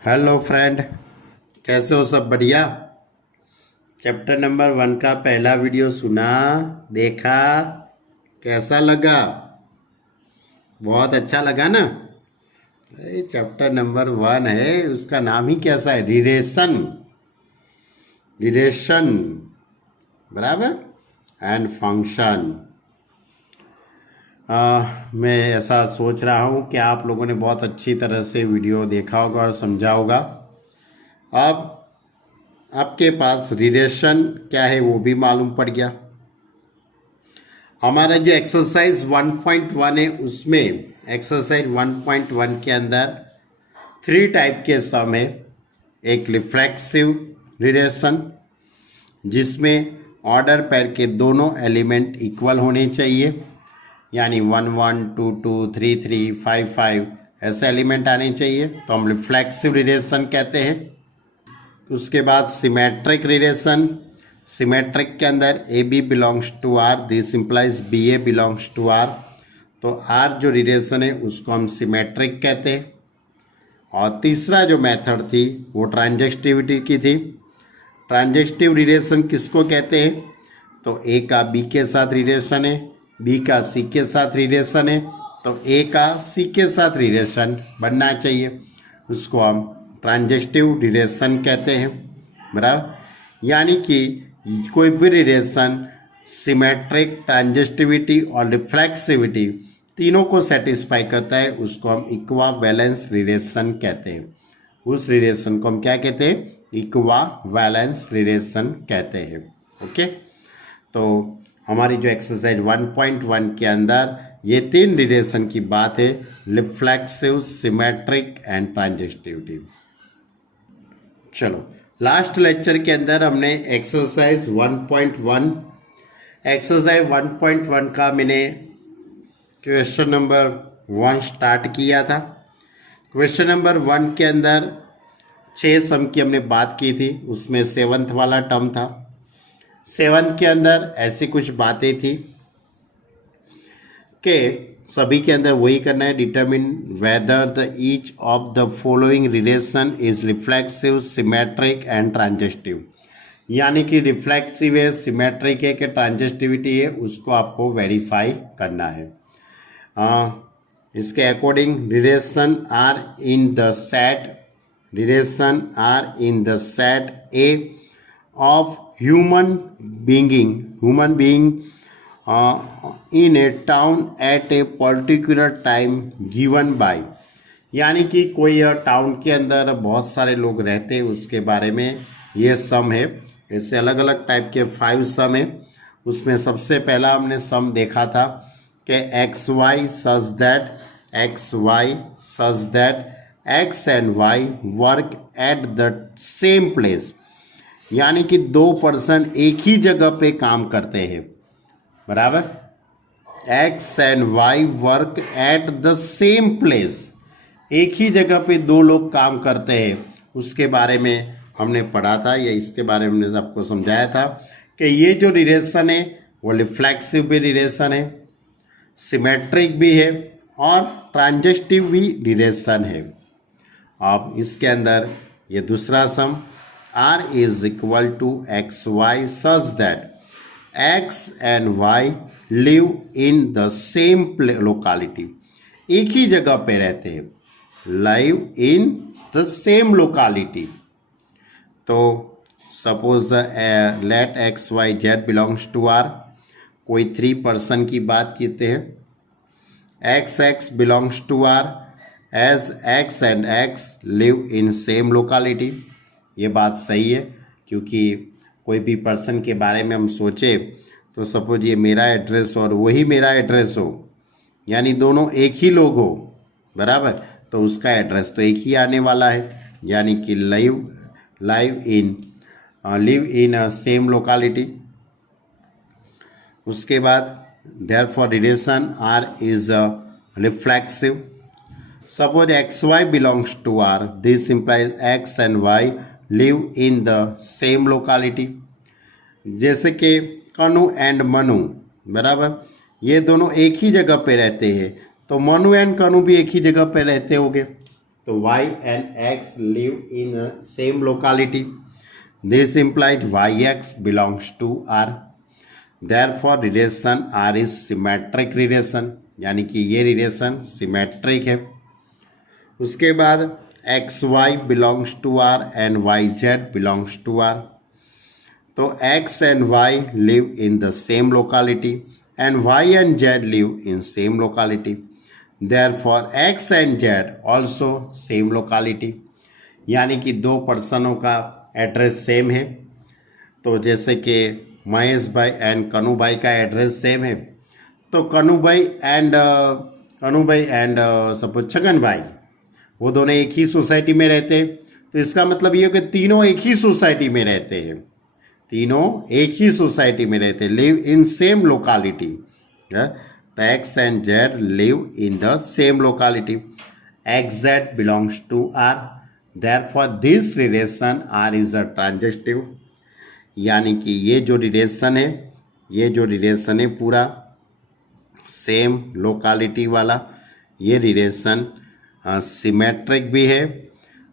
Hello friend, कैसे हो? सब बढ़िया। चैप्टर नंबर 1 का पहला वीडियो सुना, देखा, कैसा लगा? बहुत अच्छा लगा ना? ये चैप्टर नंबर 1 है, उसका नाम ही कैसा है? रिलेशन। रिलेशन, बराबर, एंड फंक्शन। मैं ऐसा सोच रहा हूँ कि आप लोगों ने बहुत अच्छी तरह से वीडियो देखा होगा और समझा होगा। अब आपके पास रिलेशन क्या है वो भी मालूम पड़ गया। हमारा जो एक्सरसाइज 1.1 है उसमें एक्सरसाइज 1.1 के अंदर 3 टाइप के सम है। एक रिफ्लेक्सिव रिलेशन जिसमें ऑर्डर पेयर के दोनों एलिमेंट इक्वल होने चाहिए, यानी 1 1 2 2 3 3 5 5 ऐसे एलिमेंट आने चाहिए, तो हम रिफ्लेक्सिव रिलेशन कहते हैं। उसके बाद सिमेट्रिक रिलेशन। सिमेट्रिक के अंदर a b belongs to R, this implies b a belongs to R. तो आर जो रिलेशन है उसको हम सिमेट्रिक कहते हैं। और तीसरा जो मेथड थी वो ट्रांजेक्टिविटी की थी। ट्रांजेक्टिव रिलेशन किसको कहते हैं? तो ए का बी के साथ रिलेशन है, बी का सी के साथ रिलेशन है, तो ए का सी के साथ रिलेशन बनना चाहिए, उसको हम ट्रांजेक्टिव रिलेशन कहते हैं, बराबर। यानी कि कोई भी रिलेशन सिमेट्रिक, ट्रांजेक्टिविटी और रिफ्लेक्सिविटी तीनों को सेटिस्फाई करता है, उसको हम इक्विवेलेंस रिलेशन कहते हैं। उस रिलेशन को हम क्या कहते हैं? इक्विवेलेंस रिलेशन कहते हैं। ओके, तो हमारी जो एक्सरसाइज 1.1 के अंदर ये 3 रिलेशन की बात है, रिफ्लेक्सिव, सिमेट्रिक एंड ट्रांजेक्टिविटी। चलो, लास्ट लेक्चर के अंदर हमने एक्सरसाइज 1.1 का मैंने क्वेश्चन नंबर 1 स्टार्ट किया था। क्वेश्चन नंबर 1 के अंदर 6 सम की हमने बात की थी, उसमें 7th वाला टर्म था। 7th के अंदर ऐसी कुछ बातें थी कि सभी के अंदर वही करना है, determine whether the each of the following relation is reflexive, symmetric and transitive. यानी कि रिफ्लेक्सिव है, सिमेट्रिक है कि ट्रांजेक्टिविटी है, उसको आपको वेरीफाई करना है। इसके according relation R in the set A of human being in a town at a particular time given by। यानी कि कोई टाउन के अंदर बहुत सारे लोग रहते हैं, उसके बारे में ये सम है। इससे अलग अलग टाइप के 5 सम है। उसमें सबसे पहला हमने सम देखा था कि x Y such that x and y work at the same place. यानी कि 2 पर्सन एक ही जगह पे काम करते हैं, बराबर। X and y work at the same place, एक ही जगह पे 2 लोग काम करते हैं, उसके बारे में हमने पढ़ा था, या इसके बारे में हमने सबको समझाया था कि ये जो रिलेशन है वो रिफ्लेक्सिव भी रिलेशन है, सिमेट्रिक भी है और ट्रांजेक्टिव भी रिलेशन है। अब इसके अंदर ये दूसरा sum R is equal to x Y such that x and Y live in the same locality, एक ही जगह पे रहते हैं, live in the same locality. तो suppose let X Y Z belongs to R, कोई 3 पर्सन की बात करते हैं। X X belongs to R as X and X live in same locality. ये बात सही है, क्योंकि कोई भी पर्सन के बारे में हम सोचे तो सपोज ये मेरा एड्रेस और वही मेरा एड्रेस हो, यानी दोनों एक ही लोग हो, बराबर, तो उसका एड्रेस तो एक ही आने वाला है, यानी कि लिव इन सेम लोकालिटी। उसके बाद therefore relation R is reflexive. Suppose x Y belongs to R, this implies x and Y live in the same locality. जैसे कि कनु एंड मनु, बराबर, ये दोनों एक ही जगह पे रहते हैं, तो मनु एंड कनु भी एक ही जगह पे रहते होंगे, तो y and x live in a same locality. This implies yx belongs to R. Therefore relation R is symmetric relation, यानी कि ये रिलेशन सिमेट्रिक है. उसके बाद X Y belongs to R and Y Z belongs to R. तो x and Y live in the same locality and Y and Z live in same locality. Therefore X and Z also same locality, यानी कि दो पर्सनों का address same है. तो जैसे कि महेश भाई एंड कनु भाई का एड्रेस सेम है, तो कनु भाई एंड सपोज छगन भाई, वो दोनों एक ही सोसाइटी में रहते हैं. तो इसका मतलब ये है कि तीनों एक ही सोसाइटी में रहते हैं, तीनों एक ही सोसाइटी में रहते हैं, लिव इन सेम लोकालिटी. तो x and Z live in the same locality. X z belongs to R. Therefore this relation R is a transitive, यानी कि ये जो रिलेशन है पूरा सेम लोकालिटी वाला, ये रिलेशन सिमेट्रिक भी है,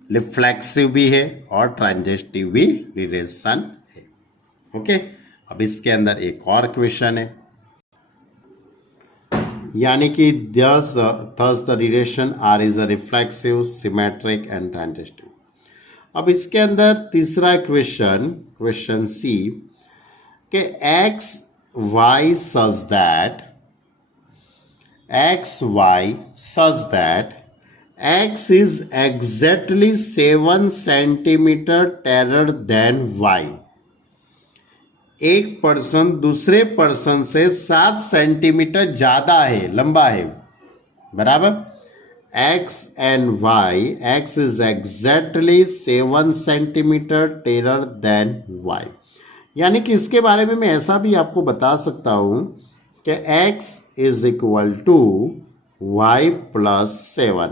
रिफ्लेक्सिव भी है और ट्रांजिटिव भी रिलेशन है. ओके, अब इसके अंदर एक और क्वेश्चन है, यानी कि thus the relation R is a reflexive, symmetric and transitive. अब इसके अंदर तीसरा क्वेश्चन सी कि x Y such that x is exactly 7 centimetre taller than y. एक पर्सन दूसरे पर्सन से 7 सेंटीमीटर ज्यादा है, लंबा है, बराबर. x and y, x is exactly 7 centimetre taller than y. यानी कि इसके बारे में मैं ऐसा भी आपको बता सकता हूं कि x is equal to y plus 7.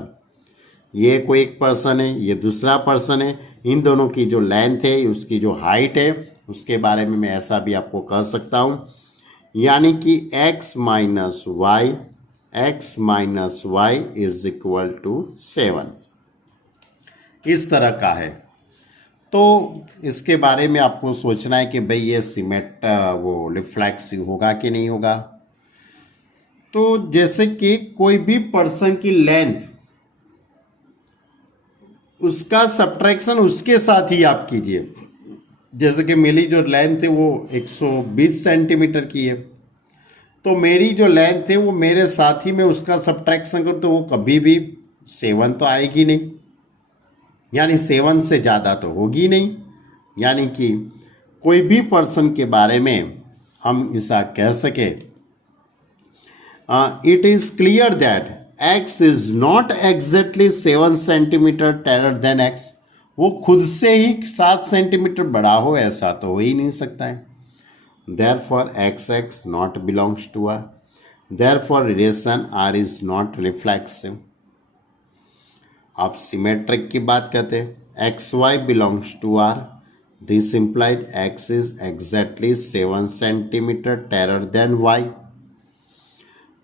ये कोई एक पर्सन है, ये दूसरा पर्सन है, इन दोनों की जो लेंथ है, उसकी जो हाइट है, उसके बारे में मैं ऐसा भी आपको कह सकता हूँ, यानी कि x minus y is equal to 7. इस तरह का है. तो इसके बारे में आपको सोचना है कि भाई ये वो रिफ्लेक्सिव होगा कि नहीं होगा. तो जैसे कि कोई भी पर्सन की लेंथ, उसका सब्ट्रैक्शन उसके साथ ही आप कीजिए. जैसे कि मेरी जो लेंथ है वो 120 सेंटीमीटर की है, तो मेरी जो लेंथ है वो मेरे साथ ही में उसका सब्ट्रैक्शन करूँ तो वो कभी भी 7 तो आएगी नहीं, यानी 7 से ज़्यादा तो होगी नहीं. यानी कि कोई भी पर्सन के बारे में हम ऐसा कह सके, it is clear that x is not exactly 7 centimetre taller than x. वो खुद से ही 7 सेंटीमीटर बड़ा हो, ऐसा तो हो ही नहीं सकता है. Therefore xx not belongs to R. Therefore relation R is not reflexive. आप सिमेट्रिक की बात करते हैं, xy belongs to R. This implies x is exactly 7 centimetre taller than y.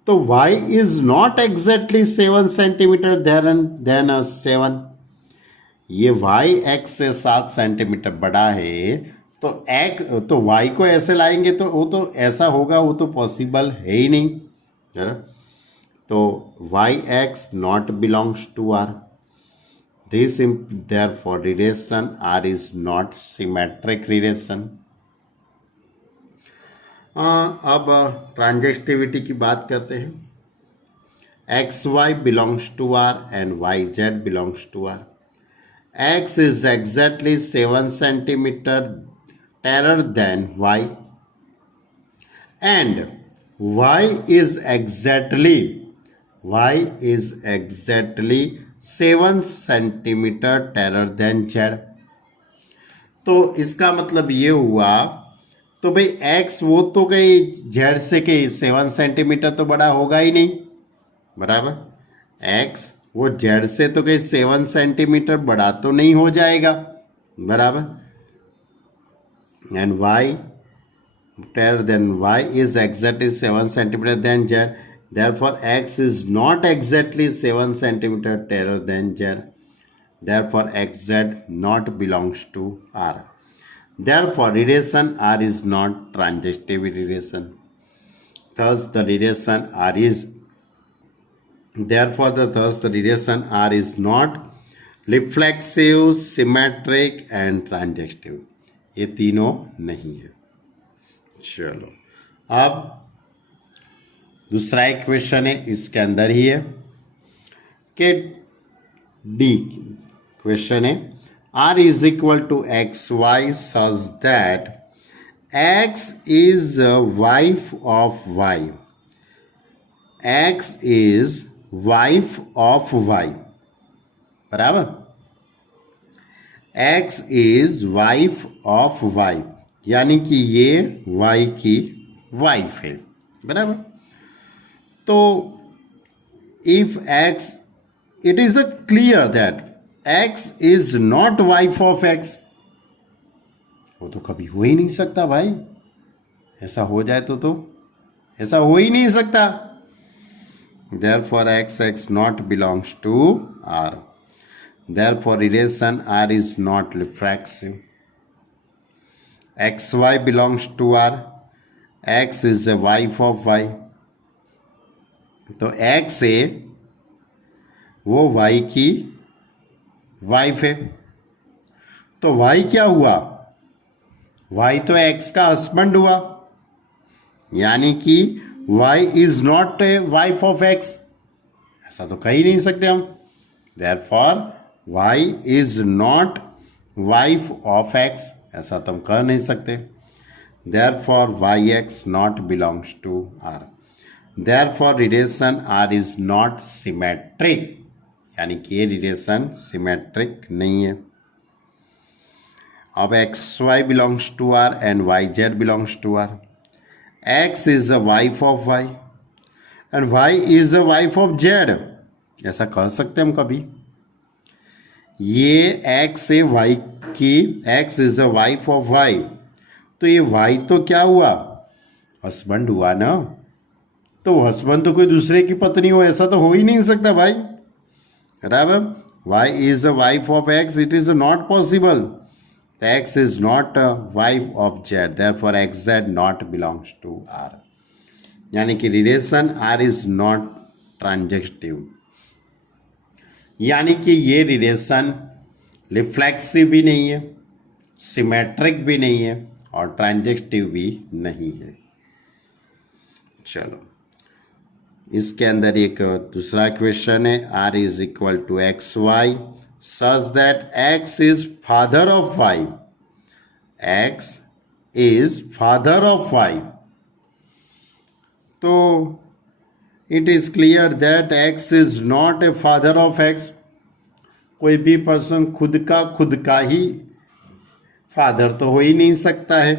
तो y is not exactly 7 centimetre than 7. ये y x से 7 centimetre बड़ा है, तो y को ऐसे लाएंगे तो वो तो ऐसा होगा, वो तो पॉसिबल है ही नहीं. तो y x not belongs to R. Therefore relation R is not symmetric relation. अब ट्रांजिटिविटी की बात करते हैं. X Y belongs to R and Y Z belongs to R. X is exactly 7 centimetre taller than y and y is exactly 7 centimetre taller than z. तो इसका मतलब ये हुआ, तो भाई x वो तो कहीं जेड से कहीं 7 सेंटीमीटर तो बड़ा होगा ही नहीं, बराबर. x वो जेड से तो कहीं 7 सेंटीमीटर बड़ा तो नहीं हो जाएगा, बराबर. And y taller than y is exactly 7 centimetre than z. Therefore x is not exactly 7 centimetre taller than z. therefore xz not belongs to R. Therefore relation R is not transitive relation. Thus the relation R is thus the relation R is not reflexive, symmetric and transitive. ये तीनों नहीं है. चलो अब दूसरा एक question है, इसके अंदर ही है कि डी क्वेश्चन है R is equal to xy such that x is a wife of y. x is wife of y. बराबर. x is wife of y यानी कि ये y की वाइफ है. बराबर. तो if x, it is a clear that x is not wife of x. वो तो कभी हो ही नहीं सकता भाई. ऐसा हो जाए तो ऐसा हो ही नहीं सकता. Therefore x not belongs to R. Therefore relation R is not reflexive. xy belongs to R. x is a wife of y. तो x है वो y की वाइफ है. तो y क्या हुआ? y तो x का हस्बैंड हुआ. यानी कि y is not a wife of x. ऐसा तो कह ही नहीं सकते हम. Therefore y is not wife of x. ऐसा तो हम कह नहीं सकते. Therefore yx not belongs to R. Therefore relation R is not symmetric. यानी कि ये रिलेशन सिमेट्रिक नहीं है. अब xy belongs to R and yz belongs to R. x is a wife of y and y is a wife of z. ऐसा कह सकते हम कभी. ये x है y की, x is a wife of y. तो ये y तो क्या हुआ? हस्बैंड हुआ ना. तो हस्बैंड तो कोई दूसरे की पत्नी हो, ऐसा तो हो ही नहीं सकता भाई. बराबर. y is a wife of x, it is not possible. x is not a wife of z. Therefore xz not belongs to R. यानी कि रिलेशन R is not ट्रांजेक्टिव. यानी कि ये रिलेशन रिफ्लेक्सिव भी नहीं है, सिमेट्रिक भी नहीं है और ट्रांजेक्टिव भी नहीं है. चलो इसके अंदर एक दूसरा क्वेश्चन है. R is equal to xy such that x is father of y. x is father of y. तो it is clear that x is not a father of x. कोई भी पर्सन खुद का ही फादर तो हो ही नहीं सकता है.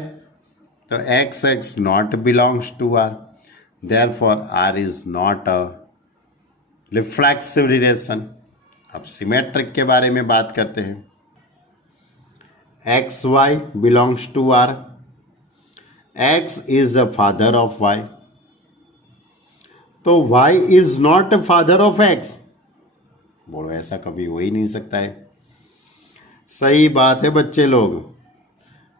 तो x not belongs to R. Therefore R is not a reflexive relation. अब सिमेट्रिक के बारे में बात करते हैं. xy belongs to R. x is the father of y. तो y is not a father of x. बोलो ऐसा कभी हो ही नहीं सकता है. सही बात है बच्चे लोग.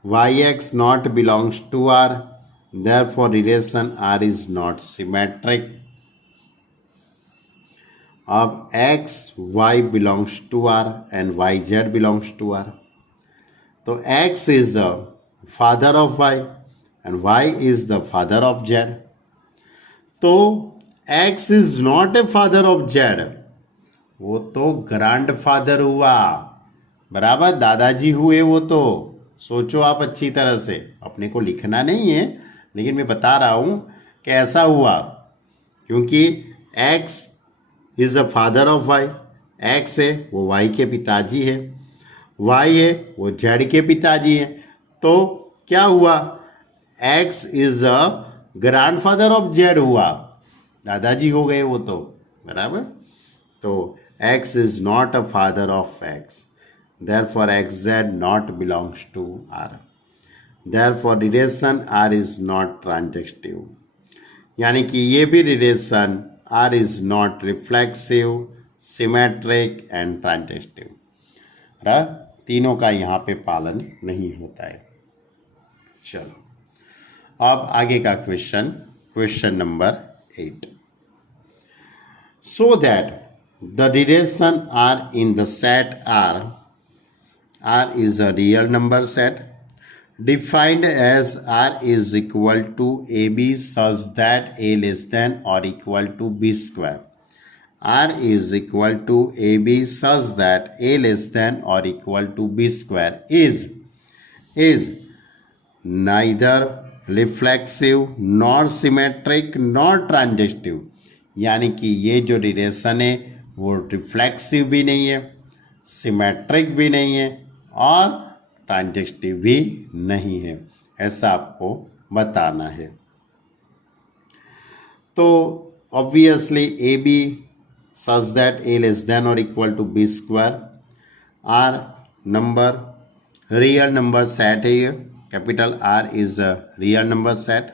yx not belongs to R. Therefore relation R is not symmetric. अब x y belongs to R and yz belongs to R. तो x is the father of y and y is the father of z. तो x is not a father of z. वो तो grand father हुआ. बराबर. दादाजी हुए वो तो. सोचो आप अच्छी तरह से. अपने को लिखना नहीं है लेकिन मैं बता रहा हूँ कि ऐसा हुआ क्योंकि x is the father of y. x है वो y के पिताजी है. y है वो z के पिताजी है. तो क्या हुआ? x is a grandfather of z हुआ. दादाजी हो गए वो तो. बराबर. तो x is not a father of x. Therefore xz not belongs to R. Therefore relation R is not transitive. यानी कि ये भी relation R is not reflexive, symmetric and transitive. रहा, तीनों का यहाँ पे पालन नहीं होता है। चलो अब आगे का question number 8। So that the relation R in the set R is a real number set defined as R is equal to AB such that A less than or equal to B square. R is equal to AB such that A less than or equal to B square is neither reflexive nor symmetric nor transitive। यानी कि ये जो relation है वो reflexive भी नहीं है, symmetric भी नहीं है और ट्रांजिस्टिव भी नहीं है, ऐसा आपको बताना है। तो obviously a b such that a less than और equal to b square R number real number set है, ये capital R is a real number set.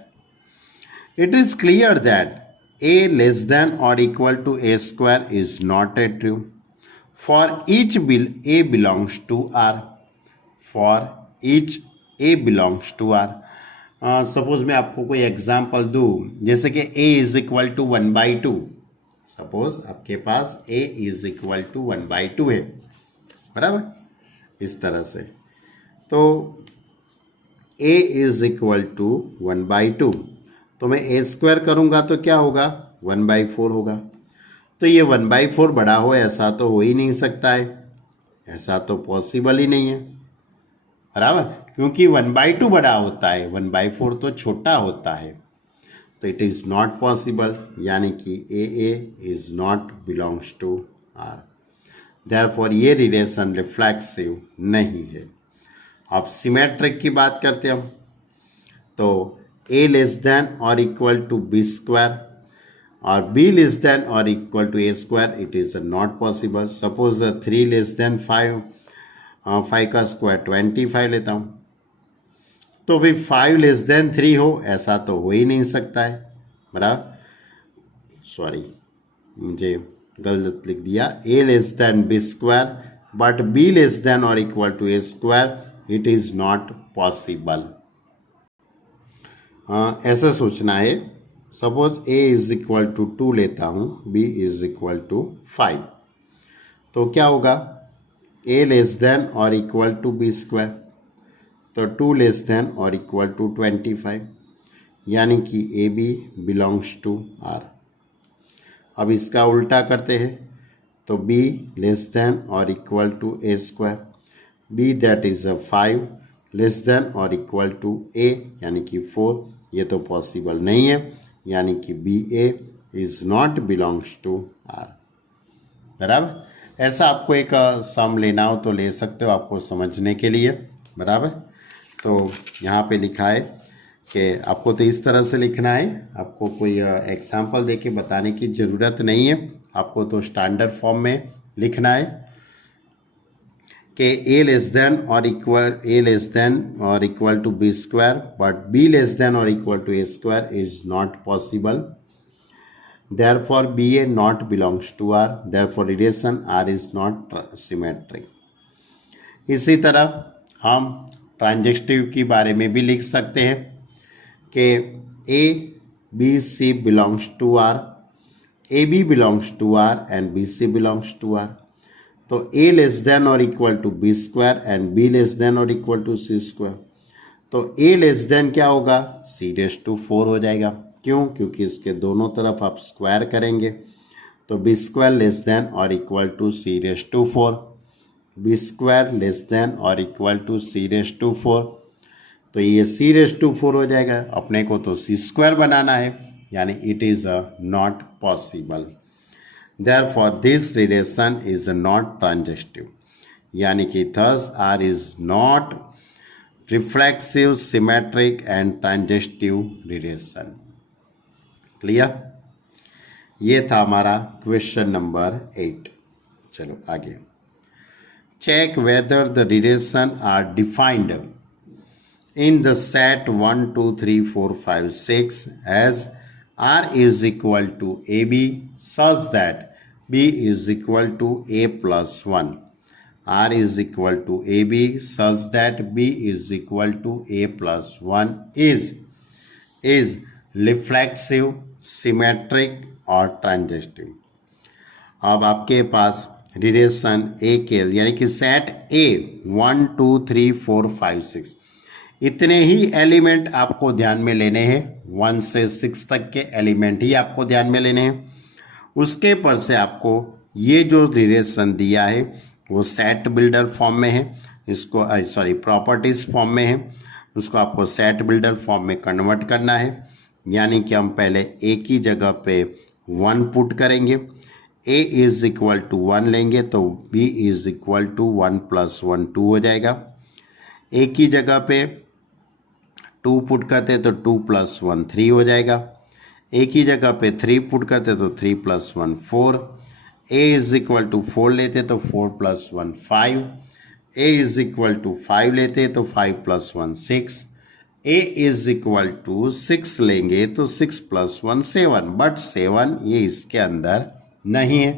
It is clear that a less than और equal to a square is not a true for each A belongs to R, for each A belongs to R। Suppose मैं आपको कोई example दूँ, जैसे कि A is equal to 1/2। Suppose आपके पास A is equal to 1/2 है, बराबर, इस तरह से। तो A इज इक्वल टू 1/2, तो मैं A स्क्वायर करूँगा तो क्या होगा, 1/4 होगा। तो ये 1/4 बड़ा हो, ऐसा तो हो ही नहीं सकता है, ऐसा तो पॉसिबल ही नहीं है, बराबर, क्योंकि 1/2 बड़ा होता है, 1/4 तो छोटा होता है। तो इट इज़ नॉट पॉसिबल, यानी कि a is not belongs to R, therefore ये रिलेशन रिफ्लेक्सिव नहीं है। अब सिमेट्रिक की बात करते हैं हम, तो ए लेस देन और इक्वल टू बी स्क्वायर और b लेस देन और equal to a square, it is not possible. Suppose 3 less than 5, 5 का स्क्वायर 25 लेता हूँ, तो भी 5 लेस देन 3 हो, ऐसा तो हो ही नहीं सकता है, बराबर। सॉरी, मुझे गलत लिख दिया, a less than b square but b less than और equal to a square, it is not possible. ऐसा सोचना है। Suppose a is equal to 2 लेता हूँ, b इज इक्वल टू 5, तो क्या होगा, a लेस देन और इक्वल टू बी स्क्वायर, तो 2 लेस देन और इक्वल टू 25, यानी कि a b belongs to R. अब इसका उल्टा करते हैं, तो b लेस देन और equal to a square, b that is 5 less than और इक्वल टू a, यानी कि 4, ये तो पॉसिबल नहीं है, यानी कि b a is not belongs to R, बराबर। ऐसा आपको एक सम लेना हो तो ले सकते हो, आपको समझने के लिए, बराबर। तो यहाँ पे लिखा है कि आपको तो इस तरह से लिखना है, आपको कोई एग्जाम्पल दे के बताने की ज़रूरत नहीं है, आपको तो स्टैंडर्ड फॉर्म में लिखना है कि a लेस देन और equal to b square but b less than और equal to a square is not possible, therefore b a not belongs to R, therefore relation R is not symmetric. इसी तरह हम transitive के बारे में भी लिख सकते हैं कि a b c belongs to R, a b belongs to R and b c belongs to R. तो a लेस देन और equal to b square and b less than और इक्वल टू सी स्क्वायर, तो a less than क्या होगा, c⁴ हो जाएगा। क्यों, क्योंकि इसके दोनों तरफ आप स्क्वायर करेंगे, तो बी स्क्वायर लेस देन और equal to c⁴, b square less than और इक्वल टू c⁴, तो ये c⁴ हो जाएगा। अपने को तो c स्क्वायर बनाना है, यानी it is not possible, therefore this relation is not transitive, यानी कि thus R is not reflexive, symmetric and transitive relation। Clear, ये था हमारा क्वेश्चन नंबर 8। चलो आगे, check whether the relation R defined in the set 1 2 3 4 5 6 as R is equal to AB such that B is equal to A plus 1, R is equal to AB such that B is equal to A plus 1 is reflexive, symmetric और transitive. अब आपके पास relation ए के यानी कि set ए 1 2 3 4 5 6 इतने ही element आपको ध्यान में लेने हैं, 1 से 6 तक के एलिमेंट ही आपको ध्यान में लेने हैं। उसके पर से आपको ये जो रिलेशन दिया है वो सेट बिल्डर फॉर्म में है, इसको प्रॉपर्टीज फॉर्म में है, उसको आपको सेट बिल्डर फॉर्म में कन्वर्ट करना है। यानी कि हम पहले ए की जगह पे 1 पुट करेंगे, ए इज इक्वल टू 1 लेंगे तो b is equal to 1 plus 1 2 हो जाएगा। ए की जगह पे 2 पुट करते तो 2 प्लस 1 3 हो जाएगा। ए की जगह पे 3 पुट करते तो 3 plus 1 4। A is equal to 4 लेते तो 4 plus 1 5। A is equal to 5 लेते तो 5 plus 1 6। A is equal to 6 लेंगे तो 6 प्लस 1 7, बट 7 ये इसके अंदर नहीं है।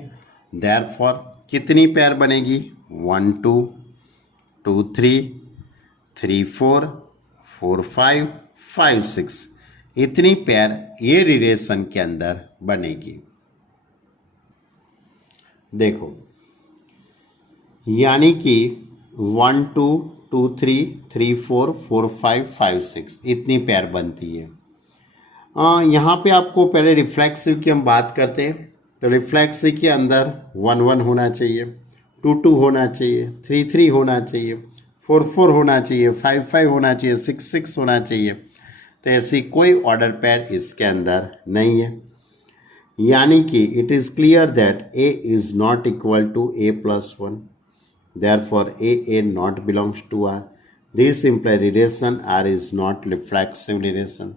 देयरफॉर कितनी पेयर बनेगी? 1 2 2 3 3 4 4 5 5 6 इतनी पेयर ये रिलेशन के अंदर बनेगी। देखो यानी कि 1 2 2 3 3 4 4 5 5 6 इतनी पेयर बनती है। यहाँ पे आपको पहले रिफ्लेक्सिव की हम बात करते हैं तो रिफ्लेक्सिव के अंदर 1 1 होना चाहिए, 2 2 होना चाहिए, 3 3 होना चाहिए, 4 4 होना चाहिए, 5 5 होना चाहिए, 6 6 होना चाहिए। तो ऐसी कोई ऑर्डर पेयर इसके अंदर नहीं है। यानी कि it is clear that a is not equal to a plus 1, therefore a not belongs to R. This implies relation R is not reflexive relation.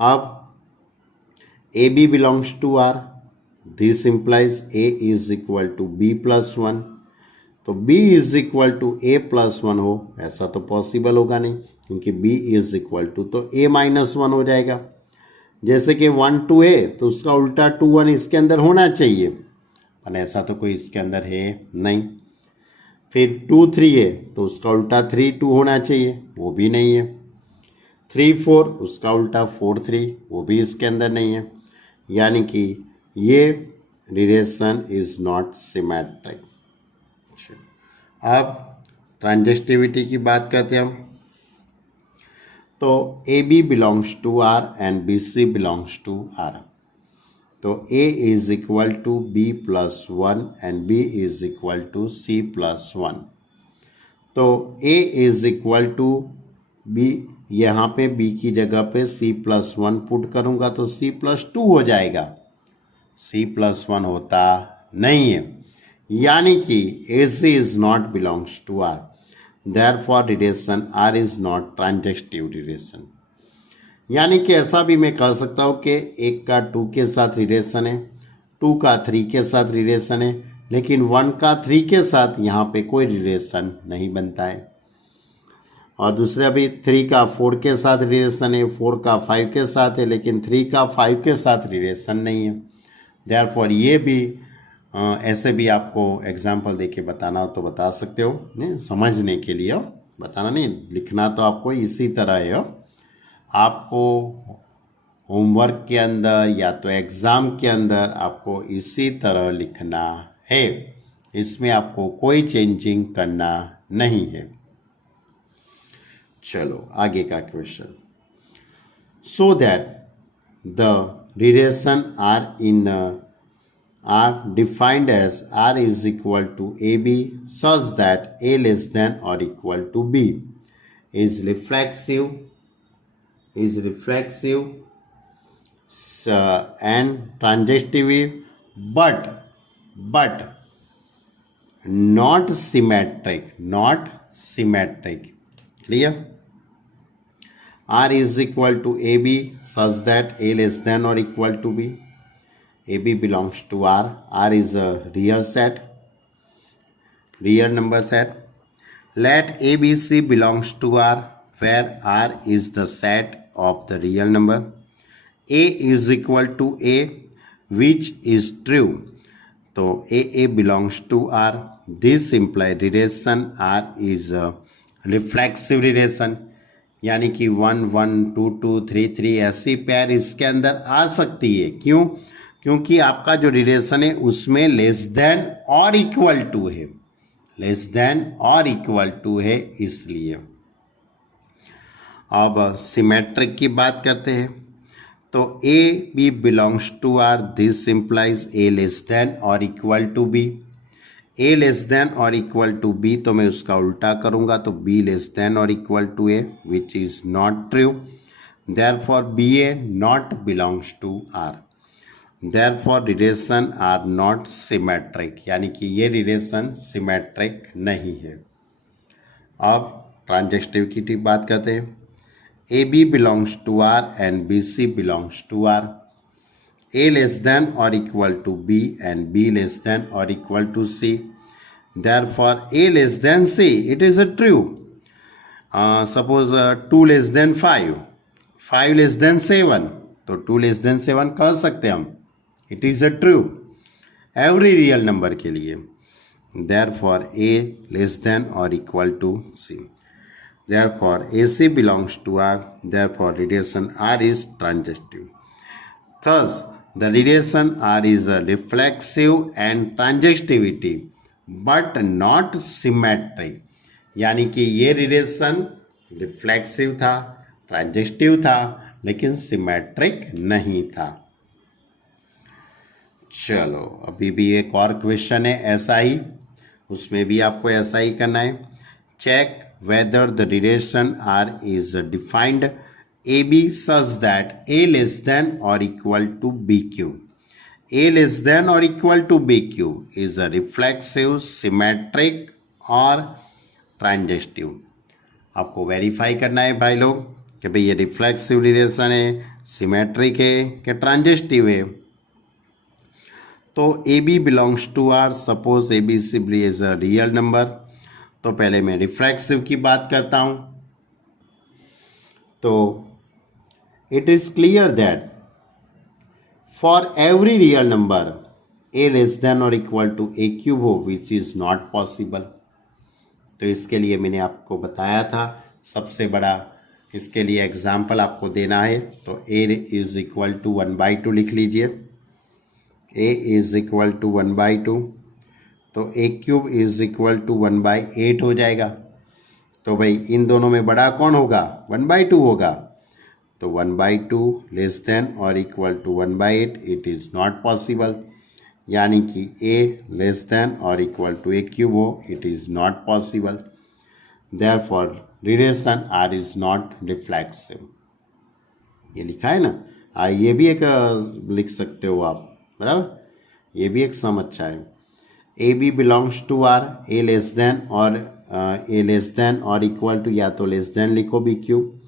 अब AB belongs to R. This implies A is equal to B plus 1. तो B is equal to A plus 1 हो, ऐसा तो possible होगा नहीं क्योंकि B is equal to तो A minus 1 हो जाएगा। जैसे कि 1 2 है तो उसका उल्टा 2 1 इसके अंदर होना चाहिए, पर ऐसा तो कोई इसके अंदर है नहीं। फिर 2 3 है तो उसका उल्टा 3 2 होना चाहिए, वो भी नहीं है। 3 4 उसका उल्टा 4 3 वो भी इसके अंदर नहीं है। यानी कि ये रिलेशन इज नॉट सिमेट्रिक। अब ट्रांजिस्टिविटी की बात करते हैं हम, तो a b belongs to R and b c belongs to R. तो A इज इक्वल टू बी plus 1 and B is equal to C plus 1। तो A is equal to B, यहाँ पे B की जगह पे C प्लस 1 पुट करूँगा तो C प्लस 2 हो जाएगा, C प्लस 1 होता नहीं है। यानी कि AC is not belongs to R, therefore relation R is not transitive relation. यानी कि ऐसा भी मैं कह सकता हूँ कि 1 का 2 के साथ रिलेशन है, 2 का 3 के साथ रिलेशन है, लेकिन 1 का 3 के साथ यहाँ पे कोई रिलेशन नहीं बनता है। और दूसरा भी 3 का 4 के साथ रिलेशन है, 4 का 5 के साथ है, लेकिन 3 का 5 के साथ रिलेशन नहीं है। देयरफॉर ये भी ऐसे भी आपको एग्जाम्पल देके बताना हो तो बता सकते हो, नहीं समझने के लिए बताना नहीं, लिखना तो आपको इसी तरह है। आपको होमवर्क के अंदर या तो एग्ज़ाम के अंदर आपको इसी तरह लिखना है, इसमें आपको कोई चेंजिंग करना नहीं है। चलो आगे का question. So that the relation R defined as R is equal to a b such that a less than और equal to b is reflexive and transitive, but not symmetric. Clear? R is equal to AB such that A less than or equal to B. AB belongs to R. R is a real number set. Let ABC belongs to R, where R is the set of the real number. A is equal to A, which is true. तो A belongs to R, this imply relation R is reflexive relation, यानी कि 1 1 2 2 3 3 ऐसी pair इसके अंदर आ सकती है। क्यों? क्योंकि आपका जो रिलेशन है उसमें लेस देन और इक्वल टू है, लेस देन और इक्वल टू है, इसलिए। अब सिमेट्रिक की बात करते हैं। तो a b belongs to R, this implies a less than और equal to b. A less than और इक्वल टू बी, तो मैं उसका उल्टा करूंगा, तो बी लेस देन और equal to a, which is not true. Therefore b a not belongs to R. Therefore relation are not symmetric, यानी कि ये रिलेशन सिमेट्रिक नहीं है। अब ट्रांजेक्टिव की बात करते हैं। A b belongs to R and b c belongs to R. A less than or equal to B and B less than or equal to C. Therefore, A less than C, it is a true. Suppose 2 less than 5, 5 less than 7, तो 2 less than 7 कह सकते हम, it is a true every real number के लिए। Therefore, A less than or equal to C. Therefore, AC belongs to R. Therefore, relation R is transitive. Thus, the relation R is a reflexive and transitivity but not symmetric, यानी कि ये relation reflexive था, transitive था, लेकिन symmetric नहीं था। चलो अभी भी एक और क्वेश्चन है ऐसा ही, उसमें भी आपको ऐसा ही करना है। Check whether the relation R is defined AB such that A less than or equal to BQ. A less than or equal to BQ is a reflexive, symmetric और transitive. आपको वेरीफाई करना है भाई लोग कि भाई ये रिफ्लेक्सिव रिलेशन है, सिमेट्रिक है कि ट्रांजिस्टिव है। तो AB belongs to R, suppose AB simply is a real number. तो पहले मैं रिफ्लेक्सिव की बात करता हूँ। तो it is clear that for every real number a less than or equal to a cube हो, which is not possible। तो इसके लिए मैंने आपको बताया था, सबसे बड़ा इसके लिए एग्जाम्पल आपको देना है, तो a इज इक्वल टू 1/2 लिख लीजिए। a इज इक्वल टू 1/2, तो a cube is equal to 1/8 हो जाएगा। तो भाई इन दोनों में बड़ा कौन होगा? 1/2 होगा। तो 1/2 लेस देन और equal to 1/8, it is not possible, यानी कि a लेस देन और इक्वल टू a क्यूब हो, it is not possible. Therefore relation R is not reflexive. ये लिखा है ना, ये भी एक लिख सकते हो आप, बराबर, ये भी एक सम अच्छा है। A b belongs to R, a less than और इक्वल टू, या तो लेस देन लिखो b cube.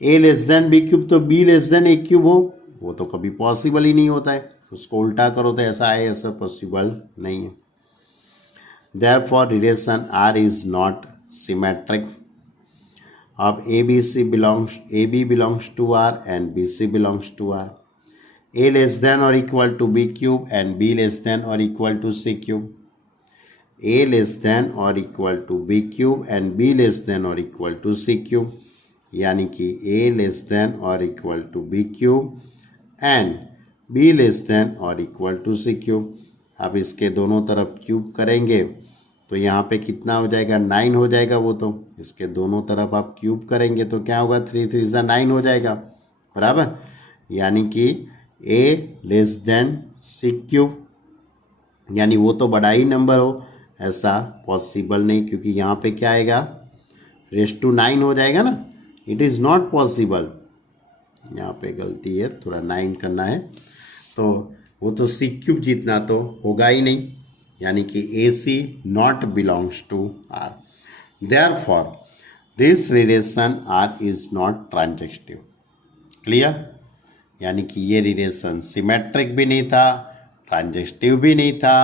A less than b cube, तो b less than a cube हो, वो तो कभी पॉसिबल ही नहीं होता है। उसको उल्टा करो तो ऐसा है, ऐसा पॉसिबल नहीं है। Therefore relation R is not symmetric. अब a b belongs to R and b c belongs to R. A less than और equal to b cube and b less than और equal to c cube. A less than और equal to b cube and b less than और equal to c cube, यानी कि a less than और equal to b cube and b less than और equal to c cube. अब इसके दोनों तरफ क्यूब करेंगे तो यहाँ पे कितना हो जाएगा? 9 हो जाएगा। वो तो इसके दोनों तरफ आप क्यूब करेंगे तो क्या होगा? 3 3 ज़ा 9 हो जाएगा, बराबर। यानी कि a less than c cube, यानी वो तो बड़ा ही नंबर हो, ऐसा पॉसिबल नहीं, क्योंकि यहाँ पे क्या आएगा? रेस टू 9 हो जाएगा ना, इट इज़ नॉट पॉसिबल। यहाँ पे गलती है, थोड़ा 9 करना है, तो वो तो सी क्यूब जितना तो होगा ही नहीं, यानी कि a c not belongs to R. Therefore this relation R is not transitive. Clear? यानी कि ये रिलेशन सिमेट्रिक भी नहीं था, ट्रांजिटिव भी नहीं था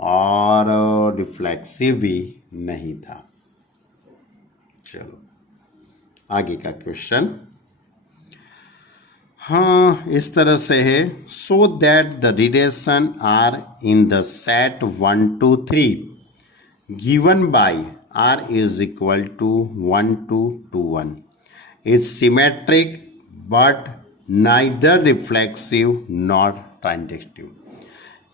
और रिफ्लेक्सिव भी नहीं था। चलो आगे का क्वेश्चन। हाँ, इस तरह से है। So that the relation R in the set 1 2 3 given by r is equal to 1 to 2 1 is symmetric but neither reflexive nor ट्रांजेक्टिव।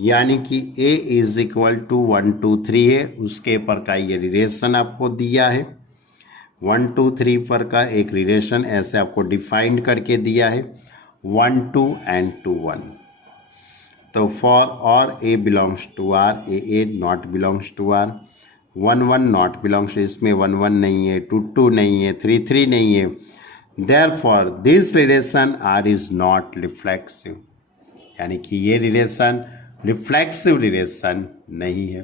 यानी कि a इज इक्वल टू 1 2 3 है, उसके पर का ये रिलेशन आपको दिया है। 1 2 3 पर का एक रिलेशन ऐसे आपको डिफाइंड करके दिया है 1 2 एंड 2 1। तो फॉर और a belongs to r, a not belongs to r, 1 1 not belongs, इसमें 1 1 नहीं है, 2 2 नहीं है, 3 3 नहीं है। Therefore this relation r is not reflexive, यानी कि ये रिलेशन रिफ्लेक्सिव रिलेशन नहीं है।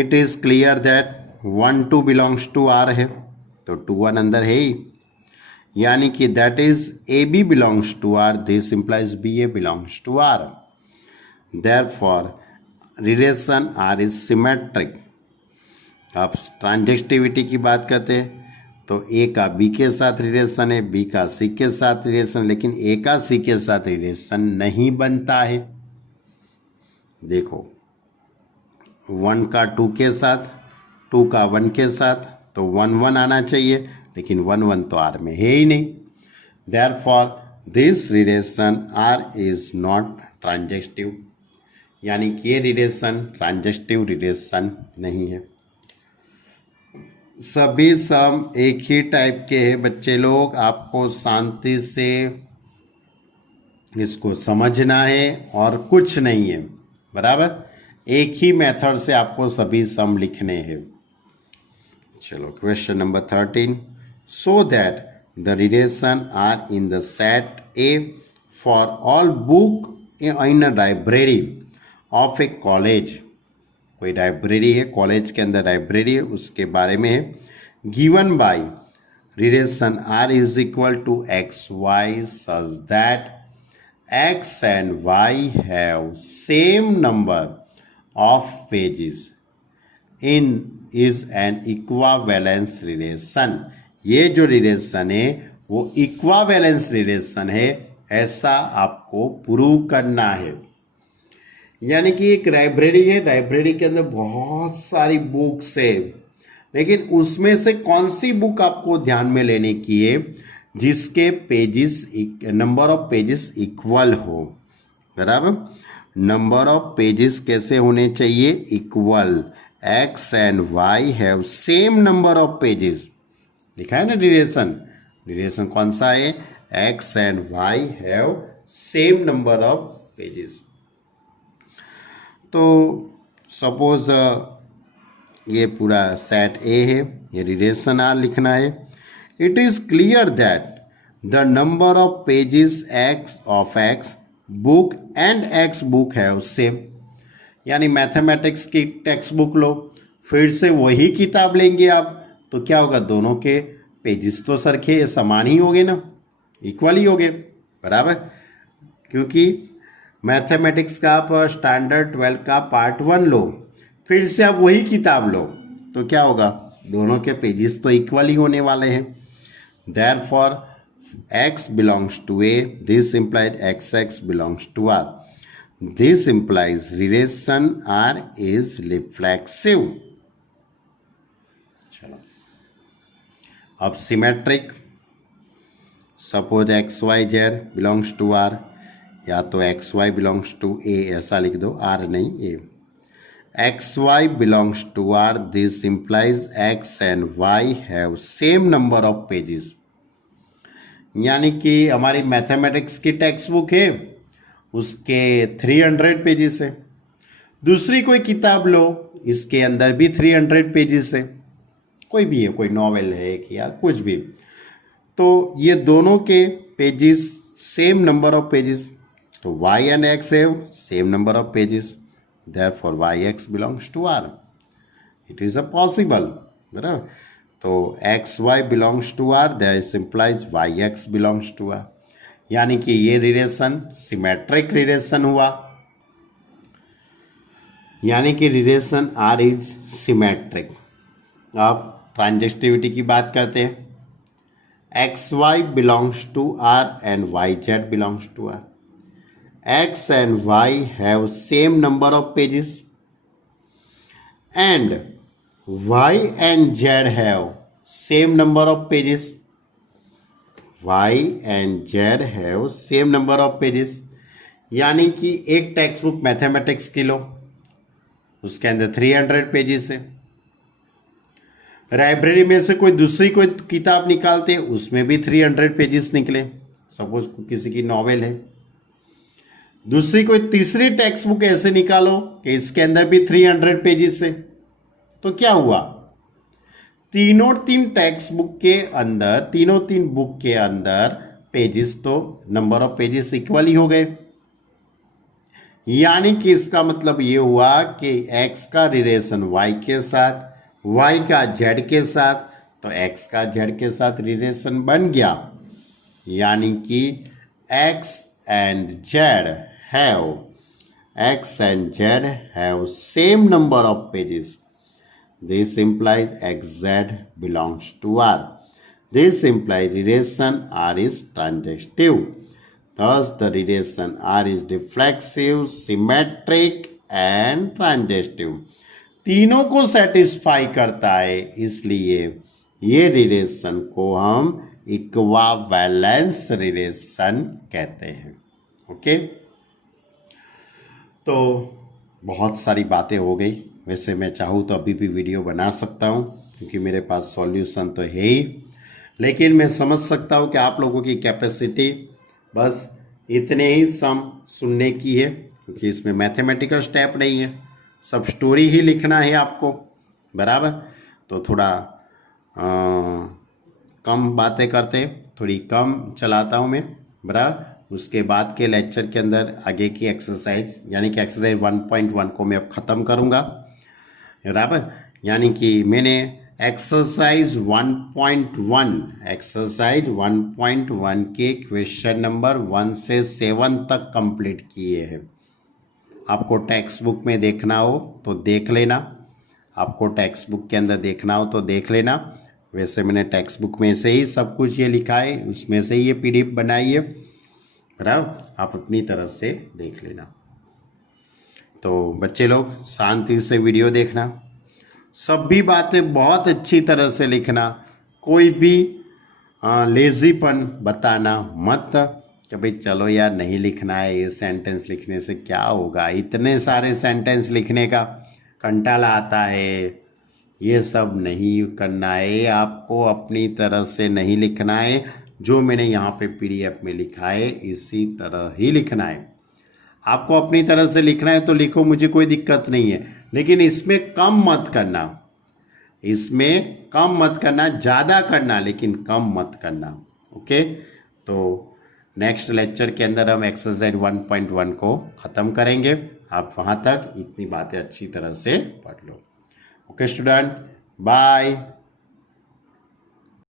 It is clear that 1 2 belongs to r है, तो 2 1 अंदर है ही, यानी कि that is a b belongs to r, this implies b a belongs to r। Therefore relation r is symmetric. अब ट्रांजेक्टिविटी की बात करते हैं तो ए का बी के साथ रिलेशन है, बी का सी के साथ रिलेशन, लेकिन ए का सी के साथ रिलेशन नहीं बनता है। देखो 1 का 2 के साथ, 2 का 1 के साथ, तो 1 1 आना चाहिए, लेकिन 1 1 तो आर में है ही नहीं। Therefore this relation R is not transitive, यानी कि ये रिलेशन ट्रांजेक्टिव रिलेशन नहीं है। सभी सम एक ही टाइप के हैं बच्चे लोग, आपको शांति से इसको समझना है और कुछ नहीं है, बराबर। एक ही मेथड से आपको सभी सम लिखने हैं। चलो question number 13, so that the relation R in the set a for all book in a library of a college. कोई लाइब्रेरी है, कॉलेज के अंदर लाइब्रेरी है, उसके बारे में है। Given by relation r is equal to x Y such that x and y have same number of pages in is an equivalence relation. ये जो रिलेशन है वो इक्वावेलेंस रिलेशन है, ऐसा आपको प्रूव करना है। यानी कि एक लाइब्रेरी है, लाइब्रेरी के अंदर बहुत सारी बुक्स है, लेकिन उसमें से कौन सी बुक आपको ध्यान में लेने की है जिसके pages, number of pages equal हो, बराबर। नंबर ऑफ पेजेस कैसे होने चाहिए? Equal. X and y have same number of pages, लिखा है ना रिलेशन। रिलेशन कौन सा है? X and y have same number of pages. तो सपोज ये पूरा सेट ए है, ये रिलेशन आर लिखना है। It is clear that the number of pages x of x book and x book have same. यानी मैथमेटिक्स की टेक्स्ट बुक लो, फिर से वही किताब लेंगे आप, तो क्या होगा? दोनों के पेजेस तो सरखे समान ही होंगे ना, इक्वल ही होंगे, बराबर। क्योंकि मैथमेटिक्स का आप स्टैंडर्ड 12 का पार्ट 1 लो, फिर से आप वही किताब लो, तो क्या होगा? दोनों के पेजेस तो इक्वल ही होने वाले हैं। Therefore x belongs to a, this implies x belongs to r, this implies relation r is reflexive. चलो अब symmetric, suppose x Y Z belongs to r, या तो x Y belongs to a, ऐसा लिख दो, आर नहीं a. X Y belongs to R, this implies x and y have same number of pages. यानी कि हमारी मैथमेटिक्स की टेक्स्ट बुक है, उसके 300 पेजेस है। दूसरी कोई किताब लो, इसके अंदर भी 300 पेजेस है, कोई भी है, कोई नॉवेल है या कुछ भी, तो ये दोनों के pages same number of pages, तो y and x have same number of pages, therefore yx belongs to r. It is a possible, बराबर। तो xy belongs to r, that implies yx belongs to r, यानी कि ये relation symmetric relation हुआ, यानी कि relation r is symmetric. अब transitivity की बात करते हैं। xy belongs to r and yz belongs to r. X and Y have same number of pages, and y and z have same number of pages. y and z have same number of pages. यानी कि एक text book mathematics की लो, उसके अंदर 300 pages है। Library में से कोई दूसरी कोई किताब निकालते हैं, उसमें भी 300 पेजेस निकले। सपोज किसी की नॉवेल है, दूसरी कोई तीसरी टेक्स्ट बुक ऐसे निकालो कि इसके अंदर भी 300 पेजेस है। तो क्या हुआ, तीनों तीन टेक्स्ट बुक के अंदर, तीनों तीन बुक के अंदर पेजेस तो नंबर ऑफ पेजेस इक्वल ही हो गए। यानी कि इसका मतलब ये हुआ कि x का रिलेशन y के साथ, y का z के साथ, तो x का z के साथ रिलेशन बन गया। यानी कि x and z have same number of pages. This implies xz belongs to R. This implies relation R is transitive. Thus, the relation R is reflexive, symmetric and transitive. तीनों को satisfy करता है, इसलिए ये रिलेशन को हम equivalence relation कहते हैं। ओके, तो बहुत सारी बातें हो गई। वैसे मैं चाहूँ तो अभी भी वीडियो बना सकता हूँ, क्योंकि मेरे पास सॉल्यूशन तो है ही, लेकिन मैं समझ सकता हूँ कि आप लोगों की कैपेसिटी बस इतने ही सम सुनने की है, क्योंकि इसमें मैथमेटिकल स्टेप नहीं है, सब स्टोरी ही लिखना है आपको, बराबर। तो थोड़ा कम बातें करते, थोड़ी कम चलाता हूँ मैं, बराबर। उसके बाद के लेक्चर के अंदर आगे की एक्सरसाइज, यानी कि एक्सरसाइज 1.1 को मैं अब ख़त्म करूँगा, बराबर। यानी कि मैंने एक्सरसाइज 1.1 के क्वेश्चन नंबर 1 से 7 तक कंप्लीट किए हैं। आपको टेक्स्ट बुक में देखना हो तो देख लेना, आपको टेक्स्ट बुक के अंदर देखना हो तो देख लेना। वैसे मैंने टेक्स्ट बुक में से ही सब कुछ ये लिखा है, उसमें से ही ये PDF बनाई है, बराबर। आप अपनी तरफ से देख लेना। तो बच्चे लोग शांति से वीडियो देखना, सभी बातें बहुत अच्छी तरह से लिखना, कोई भी लेजीपन बताना मत कि भाई चलो यार नहीं लिखना है, ये सेंटेंस लिखने से क्या होगा, इतने सारे सेंटेंस लिखने का कंटाला आता है। ये सब नहीं करना है, आपको अपनी तरह से नहीं लिखना है। जो मैंने यहाँ पे PDF में लिखा है इसी तरह ही लिखना है। आपको अपनी तरह से लिखना है तो लिखो, मुझे कोई दिक्कत नहीं है, लेकिन इसमें कम मत करना, इसमें कम मत करना, ज़्यादा करना लेकिन कम मत करना। ओके, तो नेक्स्ट लेक्चर के अंदर हम एक्सरसाइज 1.1 को ख़त्म करेंगे। आप वहाँ तक इतनी बातें अच्छी तरह से पढ़ लो। Okay student, bye.